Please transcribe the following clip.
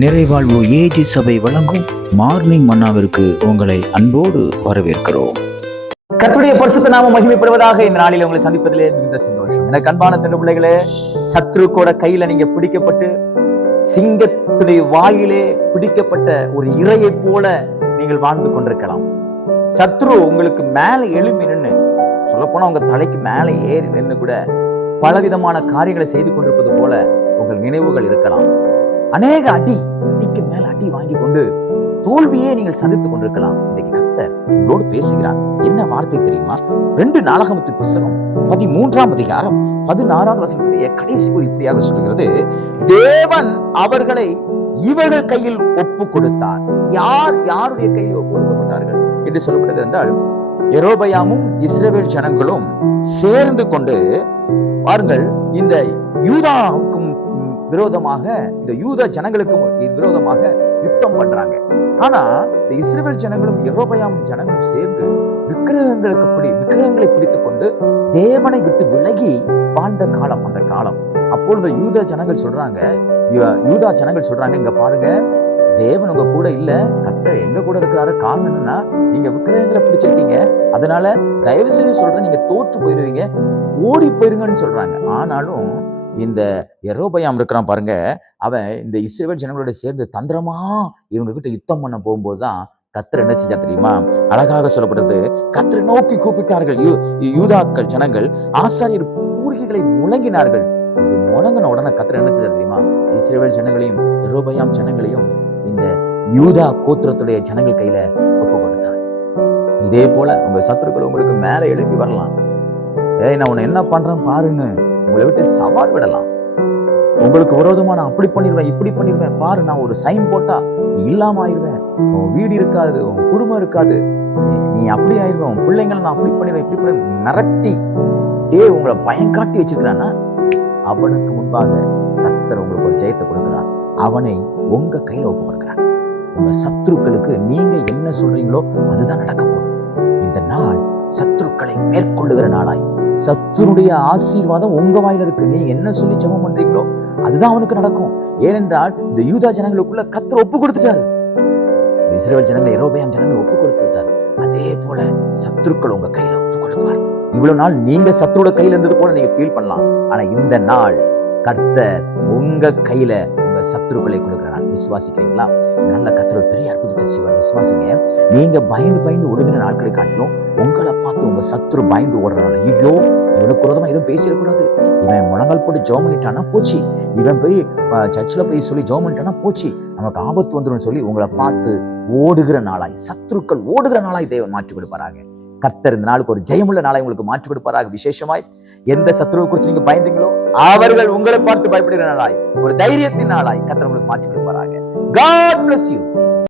நிறைவாழ்வு AG சபை வழங்கும் morning மன்னாவிற்கு உங்களை அன்போடு வரவேற்கிறோம். கர்த்தருடைய பரிசுத்த நாமம் மகிமைப்படுவதாக. இந்த நாளில் உங்களை சந்திப்பதிலே மிகுந்த சந்தோஷம். எனக்கு அன்பான தன் பிள்ளைகளே, சத்துருக்கோட கையில நீங்க பிடிக்கப்பட்டு சிங்கத்துடைய வாயிலே பிடிக்கப்பட்ட ஒரு இரையை போல நீங்கள் வாழ்ந்து கொண்டிருக்கலாம். சத்ரு உங்களுக்கு மேல எழும்பி நின்று, சொல்ல போனா உங்க தலைக்கு மேல ஏறி நின்று கூட பலவிதமான காரியங்களை செய்து கொண்டிருப்பது போல உங்கள் நினைவுகள் இருக்கலாம். அநேக அடிக்கு மேல அடி வாங்கி கொண்டு தோல்வியே நீங்கள் சந்தித்துக் கொண்டிருக்கலாம். இன்னைக்கு கர்த்தர் உங்களோடு பேசுகிறார். என்ன வார்த்தை தெரியுமா? 2 நாளாகமத்தின் புத்தகம் 13ஆம் அதிகாரம் 16வது வசனத்துடைய கடைசி பகுதி இப்படியாக சொல்கிறது, தேவன் அவர்களை இவர்கள் கையில் ஒப்பு கொடுத்தார். யாருடைய கையில் ஒப்பு கொடுக்கப்பட்டார்கள் என்று சொல்லப்பட்டது என்றால், யெரொபெயாமும் இஸ்ரவேல் ஜனங்களும் சேர்ந்து கொண்டு பாருங்கள், இந்த யூதாவுக்கும் விரோதமாக, இந்த யூதா ஜனங்களுக்கும் விரோதமாக யுத்தம் பண்றாங்க. ஆனா இந்த இஸ்ரவேல் ஜனங்களும் யெரொபெயாம் ஜனங்களும் சேர்ந்து விக்கிரகங்களை பிடித்துக் கொண்டு தேவனை விட்டு விலகி வாழ்ந்த காலம் அந்த காலம். அப்பொழுது யூதா ஜனங்கள் சொல்றாங்க, இங்க பாருங்க, தேவன் உங்க கூட இல்ல, கர்த்தர் எங்க கூட இருக்கிறாரு. காரணம் என்னன்னா, நீங்க விக்கிரகங்களை பிடிச்சிருக்கீங்க, அதனால தயவு செய்து சொல்றேன், நீங்க தோற்று போயிருவீங்க, ஓடி போயிருங்கன்னு சொல்றாங்க. ஆனாலும் இந்த யெரொபெயாம் இருக்கிறான் பாருங்க, அவன் இந்த இஸ்ரவேல் ஜனங்களோட சேர்ந்து தந்திரமா இவங்க கிட்ட யுத்தம் பண்ண போகும்போதுதான் கர்த்தர் என்ன செஞ்சா தெரியுமா? அழகாக சொல்லப்படுறது, கர்த்தரை நோக்கி கூப்பிட்டார்கள் யூதாக்கள் ஜனங்கள், ஆசாரியர் பூரிகைகளை முழங்கினார்கள். இது முழங்கின உடனே கர்த்தர் என்ன செஞ்சா தெரியுமா? இஸ்ரவேல் ஜனங்களையும் யெரொபெயாம் ஜனங்களையும் இந்த யூதா கோத்திரத்துடைய ஜனங்கள் கையில ஒப்பு கொடுத்தார். இதே போல உங்க சத்துருக்கள் உங்களுக்கு மேல எழுப்பி வரலாம். நான் உன்னை என்ன பண்றேன் பாருன்னு உங்களை விட்டு சவால் விடலாம். உங்களுக்கு விரோதமா நான் அப்படி பண்ணிடுவேன், இப்படி பண்ணிடுவேன் பாரு, நான் ஒரு சைன் போட்டா நீ இல்லாம ஆயிடுவேன், உன் வீடு இருக்காது, உன் குடும்பம் இருக்காது, நீ அப்படி ஆயிடுவேன், உன் பிள்ளைங்களை நான் அப்படி பண்ணிடுவேன், இப்படி பண்ணி மிரட்டி உங்களை பயங்காட்டி வச்சிருக்கிறான்னா, அவனுக்கு முன்பாக கர்த்தர் உங்களுக்கு ஒரு ஜெயத்தை கொடுக்கிறார். அவனை உங்க கையில ஒப்பு கொடுக்கிறார். உங்க சத்துருக்களுக்கு நீங்க என்ன சொல்றீங்களோ அதுதான் நடக்க போகுது. இந்த நாள் சத்துருக்களை மேற்கொள்ளுகிற நாளாய், சத்துருடைய ஆசீர்வாதம் உங்க வாயில இருக்கு. நீங்க என்ன சொல்லி ஜெபம் பண்றீங்களோ அதுதான் அவனுக்கு நடக்கும். ஏனென்றால் இந்த யூதா ஜனங்களுக்குள்ள கர்த்தர் ஒப்பு கொடுத்துட்டாரு. இஸ்ரவேல் ஜனங்களை யெரொபெயாம் ஜனங்களை ஒப்பு கொடுத்துட்டாரு. அதே போல சத்துருக்கள் உங்க கையில ஒப்பு கொடுப்பார். இவ்வளவு நாள் நீங்க சத்துருட கையில இருந்தது போல நீங்க ஃபீல் பண்ணலாம். ஆனா இந்த நாள் கர்த்தர் உங்க கையில உங்க சத்துருக்களை கொடுக்கிற நாள். விசுவாசிக்கிறீங்களா? நல்ல கர்த்தர் ஒரு பெரிய அற்புதத்தை செய்வார். விசுவாசிங்க. நீங்க பயந்து ஒடுங்கின நாட்களை காட்டிலும் உங்களை பார்த்து உங்க சத்துரு பயந்து ஓடுறனால, ஐயோ இவனுக்கு விரோதமா எதுவும் பேசிடக்கூடாது, இவன் முழங்கால் போட்டு ஜெபம் பண்ணிட்டானா போச்சு, இவன் போய் சர்ச்சில் போய் சொல்லி ஜெபம் பண்ணிட்டானா போச்சு, நமக்கு ஆபத்து வந்துடும் சொல்லி உங்களை பார்த்து ஓடுகிற நாளாய், சத்துருக்கள் ஓடுகிற நாளாய் தேவன் மாற்றி கொடுப்பாராக. கர்த்தர் இந்த நாளுக்கு ஒரு ஜெயமுள்ள நாளை உங்களுக்கு மாற்றி கொடுப்பாராக. விசேஷமாய் எந்த சத்துருவை குறித்து நீங்க பயந்தீங்களோ அவர்கள் உங்களை பார்த்து பயப்படுகிற நாளாய், ஒரு தைரியத்தின் நாளாய் கர்த்தர் உங்களுக்கு மாற்றி கொடுப்பாராக. God bless you.